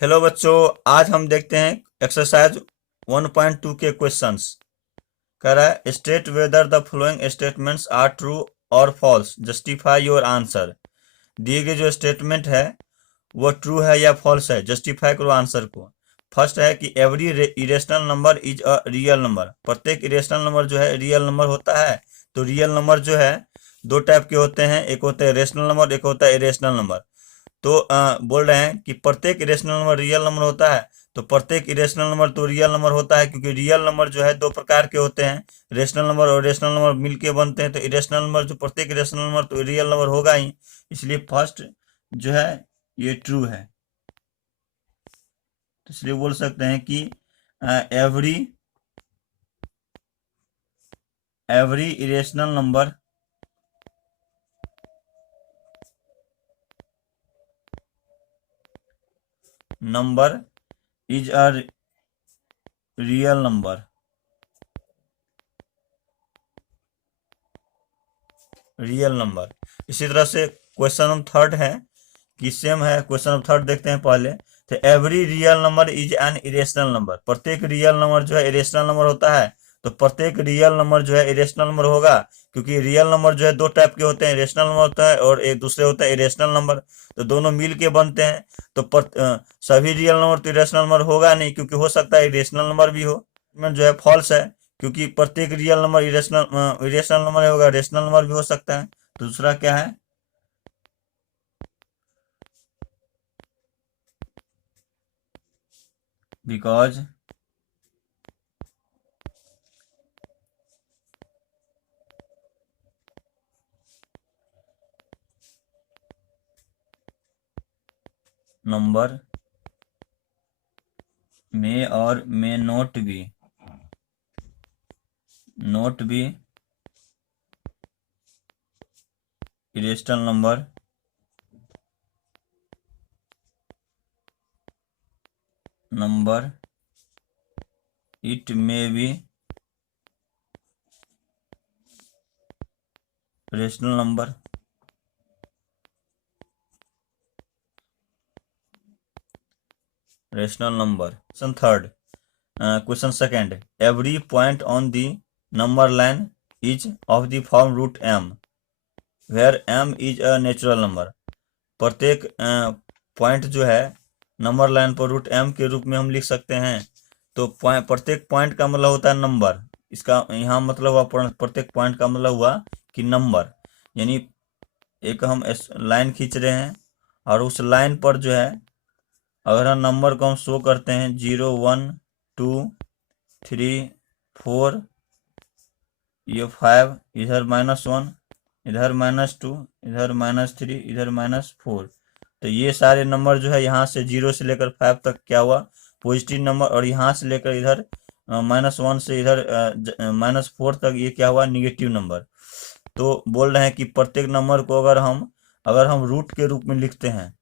Hello बच्चों, आज हम देखते हैं एक्सरसाइज 1.2 के क्वेश्चंस। कह रहा है state whether the following statements are true और फॉल्स, जस्टिफाई योर आंसर। दिए गए जो स्टेटमेंट है वो ट्रू है या फॉल्स है, जस्टिफाई करो आंसर को। फर्स्ट है कि every irrational number is a real number. प्रत्येक इरेशनल नंबर जो है रियल नंबर होता है। तो रियल नंबर जो है दो टाइप के होते हैं, एक होता है रेशनल नंबर, एक होता है इरेशनल नंबर। तो बोल रहे हैं कि प्रत्येक इरेशनल नंबर रियल नंबर होता है। तो प्रत्येक इरेशनल नंबर तो रियल नंबर होता है, क्योंकि रियल नंबर जो है दो प्रकार के होते हैं, रेशनल नंबर और रेशनल नंबर मिलके बनते हैं। तो इरेशनल नंबर जो प्रत्येक इरेशनल नंबर तो रियल नंबर होगा ही, इसलिए फर्स्ट जो है ये ट्रू है। तो इसलिए बोल सकते हैं कि every every irrational number is a real number. Real number. इसी तरह से क्वेश्चन नंबर थर्ड है कि सेम है। क्वेश्चन नंबर थर्ड देखते हैं पहले। तो every real number is an irrational number. प्रत्येक रियल नंबर जो है इरेशनल नंबर होता है। तो प्रत्येक रियल नंबर जो है इरेशनल नंबर होगा, क्योंकि रियल नंबर जो है दो टाइप के होते हैं, रेशनल नंबर होता है और एक दूसरे होता है इरेशनल नंबर। तो दोनों मिल के बनते हैं। तो सभी रियल नंबर तो इरेशनल नंबर होगा नहीं, क्योंकि हो सकता है इरेशनल नंबर भी हो। जो है फॉल्स है, क्योंकि प्रत्येक रियल नंबर इरेशनल नंबर होगा, रेशनल नंबर भी हो सकता है। दूसरा क्या है? बिकॉज नंबर मे और may not be irrational number it may be rational number. Question third. Question second, every point on the number line is of the form root m where m is a natural number. प्रत्येक point जो है number line पर root M के रूप में हम लिख सकते हैं। तो प्रत्येक पॉइंट का मतलब होता है नंबर। इसका यहाँ मतलब हुआ प्रत्येक पॉइंट का मतलब हुआ कि नंबर, यानी एक हम लाइन खींच रहे हैं और उस लाइन पर जो है अगर हम नंबर को हम शो करते हैं 0 1 2 3 4, ये 5, इधर -1, इधर -2, इधर -3, इधर -4। तो ये सारे नंबर जो है यहाँ से 0 से लेकर 5 तक क्या हुआ, पॉजिटिव नंबर। और यहाँ से लेकर इधर -1 से इधर -4 तक ये क्या हुआ, निगेटिव नंबर। तो बोल रहे हैं कि प्रत्येक नंबर को अगर हम रूट के रूप में लिखते हैं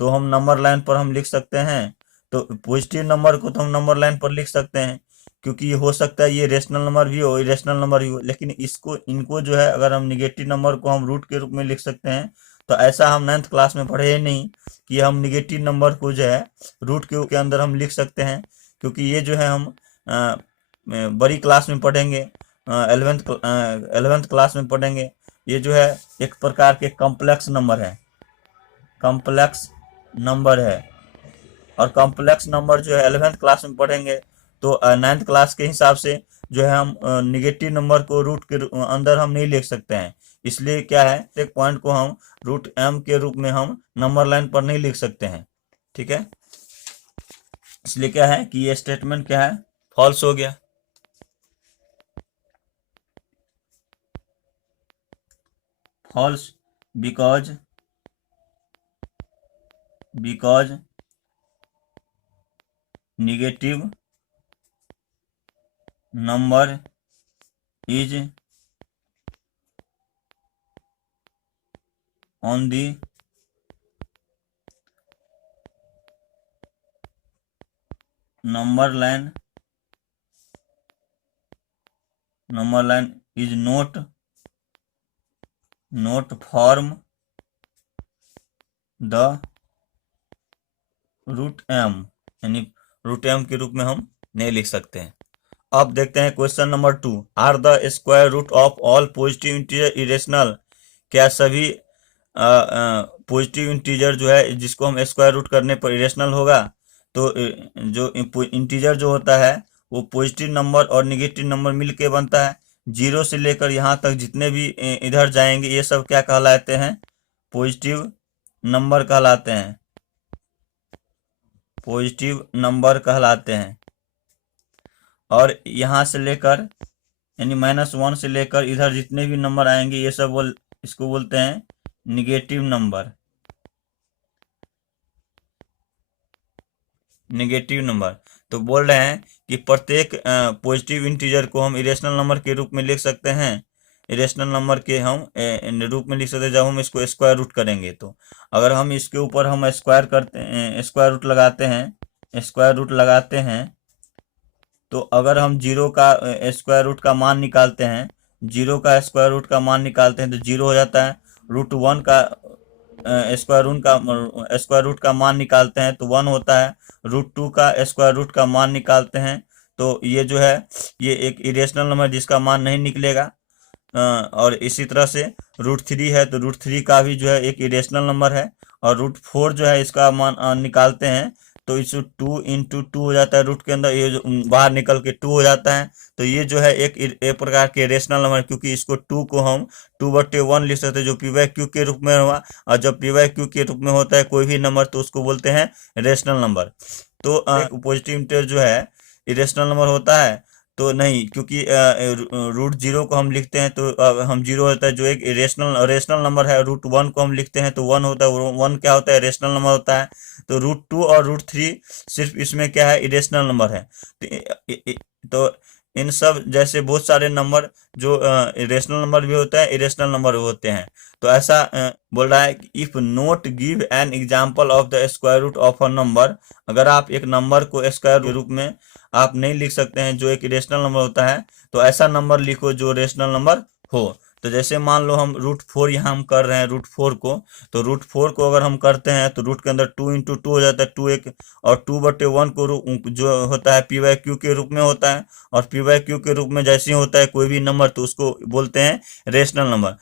तो हम नंबर लाइन पर हम लिख सकते हैं। तो पॉजिटिव नंबर को तो हम नंबर लाइन पर लिख सकते हैं, क्योंकि ये हो सकता है ये रेशनल नंबर भी हो, इरेशनल नंबर भी हो। लेकिन इनको जो है अगर हम निगेटिव नंबर को हम रूट के रूप में लिख सकते हैं, तो ऐसा हम 9th क्लास में पढ़े ही नहीं कि हम निगेटिव नंबर को जो है रूट के अंदर हम लिख सकते हैं। क्योंकि ये जो है हम बड़ी क्लास में पढ़ेंगे, 11th क्लास में पढ़ेंगे। ये जो है एक प्रकार के कॉम्प्लेक्स नंबर है। और कॉम्प्लेक्स नंबर जो है 11th क्लास में पढ़ेंगे। तो 9th क्लास के हिसाब से जो है हम निगेटिव नंबर को रूट के अंदर हम नहीं लिख सकते हैं। इसलिए क्या है, एक पॉइंट को हम रूट एम के रूप में हम नंबर लाइन पर नहीं लिख सकते हैं। ठीक है, इसलिए क्या है कि ये स्टेटमेंट क्या है, फॉल्स हो गया। False because negative number is on the number line is not form the root M, यानी रूट एम के रूप में हम नहीं लिख सकते हैं। अब देखते हैं question number 2, are the square root of all positive integer irrational, क्या सभी पॉजिटिव इंटीजर जो है जिसको हम स्क्वायर रूट करने पर इरेशनल होगा? तो जो इंटीजर जो होता है वो पॉजिटिव नंबर और निगेटिव नंबर मिल के बनता है। जीरो से लेकर यहाँ तक जितने भी इधर जाएंगे ये सब क्या कहलाते हैं? पॉजिटिव नंबर कहलाते हैं, पॉजिटिव नंबर कहलाते हैं। और यहाँ से लेकर यानी -1 से लेकर इधर जितने भी नंबर आएंगे ये सब इसको बोलते हैं निगेटिव नंबर, निगेटिव नंबर। तो बोल रहे हैं कि प्रत्येक पॉजिटिव इंटीजर को हम इरेशनल नंबर के रूप में लिख सकते हैं, इरेशनल नंबर के हम रूप में लिख सकते हैं जब हम इसको स्क्वायर रूट करेंगे। तो अगर हम इसके ऊपर हम स्क्वायर करते हैं, स्क्वायर रूट लगाते हैं, स्क्वायर रूट लगाते हैं, तो अगर हम जीरो का स्क्वायर रूट का मान निकालते हैं, जीरो का स्क्वायर रूट का मान निकालते हैं तो जीरो हो जाता है। रूट 1 का स्क्वायर रूट का मान निकालते हैं तो 1 होता है। रूट 2 का स्क्वायर रूट का मान निकालते हैं तो ये जो है ये एक इरेशनल नंबर जिसका मान नहीं निकलेगा। और इसी तरह से रूट 3 है तो रूट 3 का भी जो है एक इरेशनल नंबर है। और रूट 4 जो है इसका मान निकालते हैं तो इस 2 इंटू 2 हो जाता है, रूट के अंदर ये जो बाहर निकल के 2 हो जाता है। तो ये जो है एक प्रकार के रेशनल नंबर, क्योंकि इसको 2 को हम 2/1 लिख सकते हैं जो पी बाई क्यू के रूप में हुआ। और जब पी बाई क्यू के रूप में होता है कोई भी नंबर तो उसको बोलते हैं रेशनल नंबर। तो पॉजिटिव इंटीजर जो है इरेशनल नंबर होता है तो नहीं, क्योंकि रूट 0 को हम लिखते हैं तो हम 0 होता है जो एक रेशनल नंबर है। रूट 1 को हम लिखते हैं तो 1 होता है, 1 क्या होता है? रेशनल नंबर होता है। तो रूट 2 और रूट 3 सिर्फ इसमें क्या है? इरेशनल नंबर है। तो इन सब जैसे बहुत सारे नंबर जो रेशनल नंबर भी होता है, इरेशनल नंबर भी होते हैं। तो ऐसा बोल रहा है कि if not give an example of the square root of a number, अगर आप एक नंबर को स्क्वायर के रूप में आप नहीं लिख सकते हैं जो एक रेशनल नंबर होता है, तो ऐसा नंबर लिखो जो रेशनल नंबर हो। तो जैसे मान लो हम रूट 4 यहाँ हम कर रहे हैं रूट 4 को, तो रूट 4 को अगर हम करते हैं तो रूट के अंदर 2 इंटू 2 हो जाता है, 2 एक, और 2/1 को जो होता है पी बाई क्यू के रूप में होता है। और पी बाई क्यू के रूप में जैसे ही होता है कोई भी नंबर तो उसको बोलते हैं रेशनल नंबर।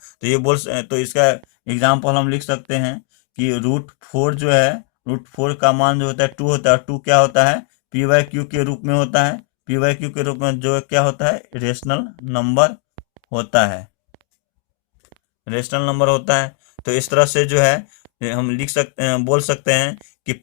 तो इसका एग्जाम्पल हम लिख सकते हैं कि रूट 4 जो है, रूट 4 का मान जो होता है 2 होता है। 2 क्या होता है? पी बाई क्यू के रूप में होता है। पी बाई क्यू के रूप में जो क्या होता है? रेशनल नंबर होता है, रेशनल नंबर होता है। तो इस तरह से जो है हम लिख सकते हैं, बोल सकते हैं कि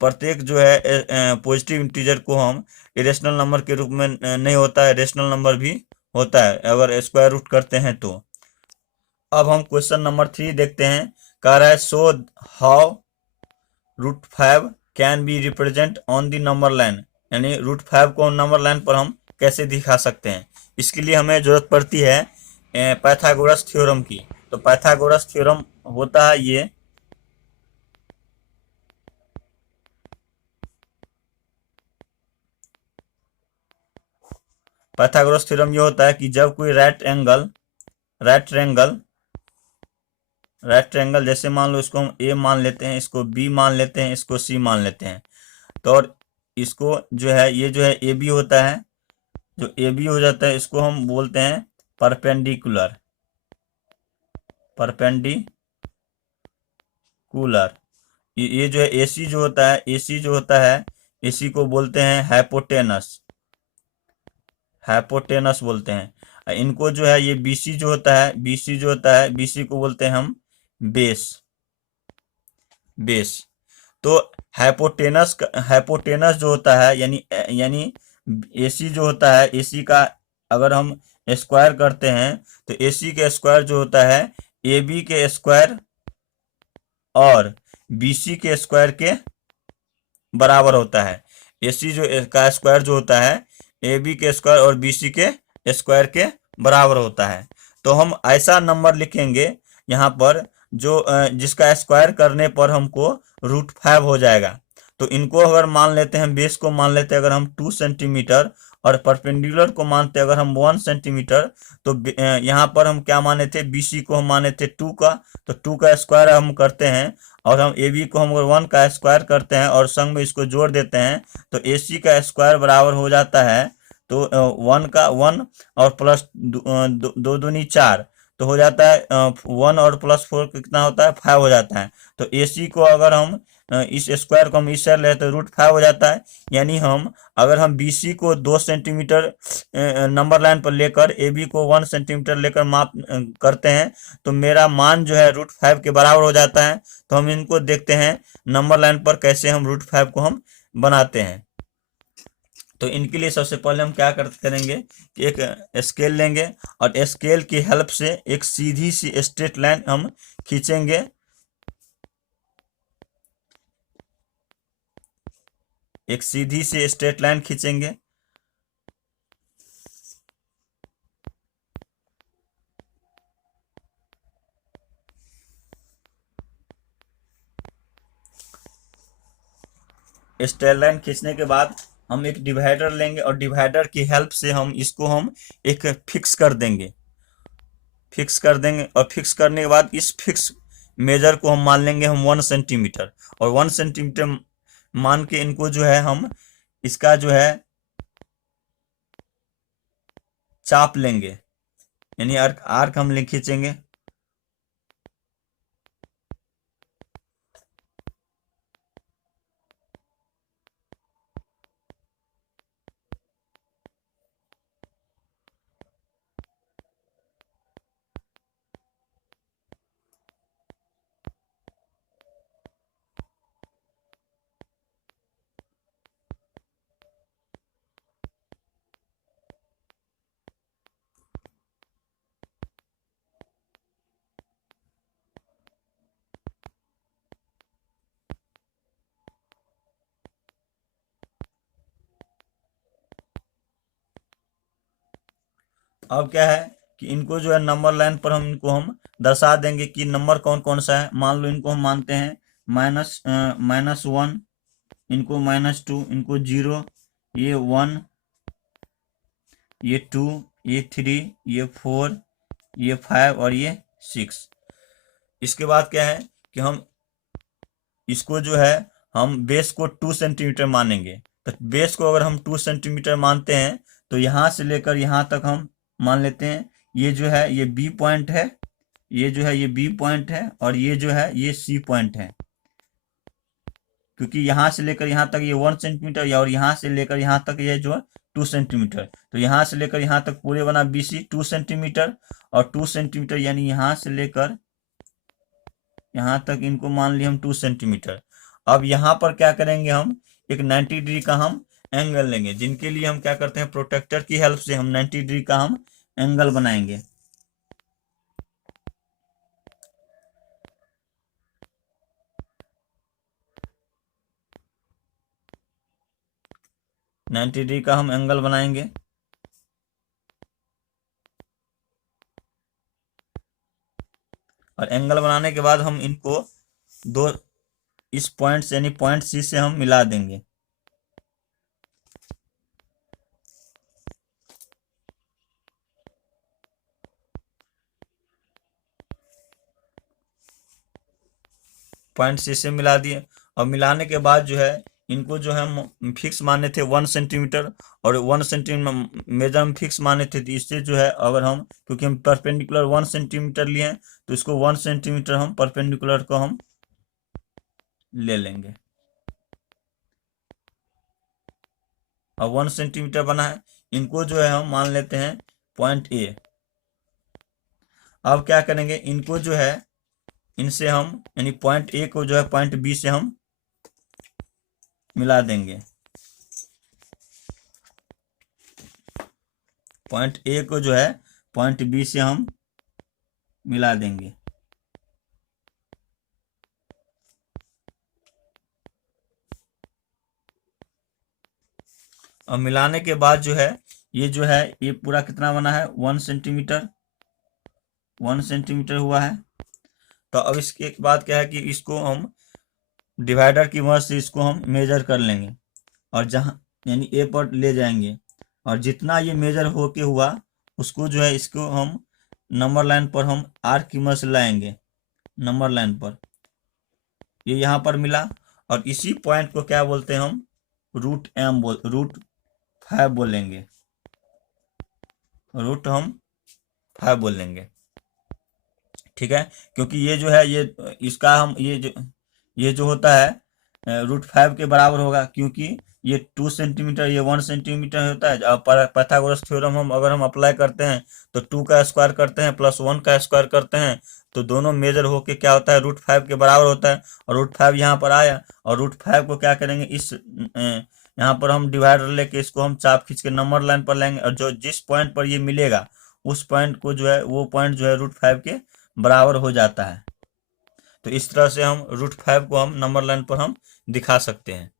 प्रत्येक जो है पॉजिटिव इंटीजर को हम इरेशनल नंबर के रूप में नहीं होता है, रेशनल नंबर भी होता है अगर स्क्वायर रूट करते हैं तो। अब हम क्वेश्चन नंबर 3 देखते हैं। कह रहा है so how root 5 can be represent on the number line, यानी रूट 5 को नंबर लाइन पर हम कैसे दिखा सकते हैं। इसके लिए हमें जरूरत पड़ती है पाइथागोरस थ्योरम की। तो पाइथागोरस थ्योरम होता है ये, पाइथागोरस थ्योरम ये होता है कि जब कोई राइट ट्रायंगल जैसे मान लो इसको हम ए मान लेते हैं, इसको बी मान लेते हैं, इसको सी मान लेते हैं। तो और इसको जो है ये जो है ए बी होता है, जो ए बी हो जाता है इसको हम बोलते हैं परपेंडिकुलर। ये जो है एसी जो होता है, एसी जो होता है, एसी को बोलते हैं हाइपोटेनस बोलते हैं। इनको जो है ये बीसी जो होता है, बीसी को बोलते हैं हम बेस। तो हाइपोटेनस जो होता है यानी एसी जो होता है, एसी का अगर हम स्क्वायर करते हैं तो एसी के स्क्वायर जो होता है ए बी के स्क्वायर और बीसी के स्क्वायर के बराबर होता है। एसी जो का स्क्वायर जो होता है ए बी के स्क्वायर और बीसी के स्क्वायर के बराबर होता है। तो हम ऐसा नंबर लिखेंगे यहाँ पर जो जिसका स्क्वायर करने पर हमको रूट 5 हो जाएगा। तो इनको अगर मान लेते हैं, बेस को मान लेते हैं अगर हम 2 सेंटीमीटर और परपेंडिकुलर को मानते अगर हम 1 सेंटीमीटर, तो यहाँ पर हम क्या माने थे? बीसी को हम माने थे 2 का, तो 2 का स्क्वायर हम करते हैं और हम ए बी को हम अगर 1 का स्क्वायर करते हैं और संग में इसको जोड़ देते हैं तो ए सी का स्क्वायर बराबर हो जाता है, तो 1 का 1 और प्लस दो दूनी 4, तो हो जाता है 1 और प्लस 4 कितना होता है 5 हो जाता है। तो ए सी को अगर हम इस स्क्वायर को हम इस साइड ले तो √5 हो जाता है। यानी हम अगर हम बी सी को 2 सेंटीमीटर नंबर लाइन पर लेकर ए बी को 1 सेंटीमीटर लेकर माप करते हैं तो मेरा मान जो है √5 के बराबर हो जाता है। तो हम इनको देखते हैं नंबर लाइन पर कैसे हम √5 को हम बनाते हैं। तो इनके लिए सबसे पहले हम क्या करेंगे कि एक स्केल लेंगे और स्केल की हेल्प से एक सीधी सी स्ट्रेट लाइन हम खींचेंगे। एक सीधी सी स्ट्रेट लाइन खींचेंगे। स्ट्रेट लाइन खींचने के बाद हम एक डिवाइडर लेंगे और डिवाइडर की हेल्प से हम इसको हम एक फिक्स कर देंगे। फिक्स कर देंगे और फिक्स करने के बाद इस फिक्स मेजर को हम मान लेंगे हम 1 सेंटीमीटर, और 1 सेंटीमीटर मान के इनको जो है हम इसका जो है चाप लेंगे, यानी आर्क हम खींचेंगे। अब क्या है कि इनको जो है नंबर लाइन पर हम इनको हम दर्शा देंगे कि नंबर कौन कौन सा है। मान लो इनको हम मानते हैं -1, इनको -2, इनको 0, ये 1, ये 2, ये 3, ये 4, ये 5 और ये 6। इसके बाद क्या है कि हम इसको जो है हम बेस को 2 सेंटीमीटर मानेंगे। तो बेस को अगर हम 2 सेंटीमीटर मानते हैं तो यहाँ से लेकर यहाँ तक हम मान लेते हैं ये जो है ये बी पॉइंट है, ये जो है ये बी पॉइंट है, और ये जो है ये सी पॉइंट है। क्योंकि यहाँ से लेकर यहाँ तक ये 1 सेंटीमीटर या और यहाँ से लेकर यहाँ तक ये जो है 2 सेंटीमीटर, तो यहाँ से लेकर यहाँ तक पूरे बना बी सी 2 सेंटीमीटर, और 2 सेंटीमीटर यानी यहाँ से लेकर यहाँ तक इनको मान लिए हम 2 सेंटीमीटर। अब यहाँ पर क्या करेंगे हम एक 90 डिग्री का हम एंगल लेंगे, जिनके लिए हम क्या करते हैं प्रोटेक्टर की हेल्प से हम 90 डिग्री का हम एंगल बनाएंगे। नाइन्टी डिग्री का हम एंगल बनाएंगे। और एंगल बनाने के बाद हम इनको दो इस पॉइंट से यानी पॉइंट सी से हम मिला देंगे। पॉइंट सी से मिला दिए, और मिलाने के बाद जो है इनको जो है हम फिक्स माने थे 1 सेंटीमीटर, और 1 सेंटीमीटर मेजर हम फिक्स माने थे। तो इससे जो है अगर हम क्योंकि हम परपेंडिकुलर 1 सेंटीमीटर लिए हैं तो इसको 1 सेंटीमीटर हम परपेंडिकुलर को हम ले लेंगे। अब 1 सेंटीमीटर बना है, इनको जो है हम मान लेते हैं पॉइंट ए। अब क्या करेंगे इनको जो है इनसे हम यानी पॉइंट ए को जो है पॉइंट बी से हम मिला देंगे। पॉइंट ए को जो है पॉइंट बी से हम मिला देंगे। और मिलाने के बाद जो है ये पूरा कितना बना है 1 सेंटीमीटर, 1 सेंटीमीटर हुआ है। तो अब इसके बाद क्या है कि इसको हम डिवाइडर की मदद से इसको हम मेजर कर लेंगे, और जहाँ यानी ए पर ले जाएंगे, और जितना ये मेजर होके हुआ उसको जो है इसको हम नंबर लाइन पर हम आर्क की मदद से लाएंगे नंबर लाइन पर। ये यहाँ पर मिला, और इसी पॉइंट को क्या बोलते हैं हम, रूट 5 बोलेंगे, रूट हम 5 बोलेंगे। ठीक है, क्योंकि ये जो है ये इसका हम ये जो होता है रूट 5 के बराबर होगा, क्योंकि ये 2 सेंटीमीटर, ये 1 सेंटीमीटर होता है। अब पाइथागोरस थ्योरम हम अगर हम अप्लाई करते हैं तो 2 का स्क्वायर करते हैं प्लस 1 का स्क्वायर करते हैं, तो दोनों मेजर होके क्या होता है, रूट 5 के बराबर होता है। और रूट 5 यहाँ पर आया, और रूट 5 को क्या करेंगे, इस यहाँ पर हम डिवाइडर लेके इसको हम चाप खींच के नंबर लाइन पर लेंगे, और जो जिस पॉइंट पर ये मिलेगा उस पॉइंट को जो है, वो पॉइंट जो है रूट 5 के बराबर हो जाता है। तो इस तरह से हम रूट 5 को हम नंबर लाइन पर हम दिखा सकते हैं।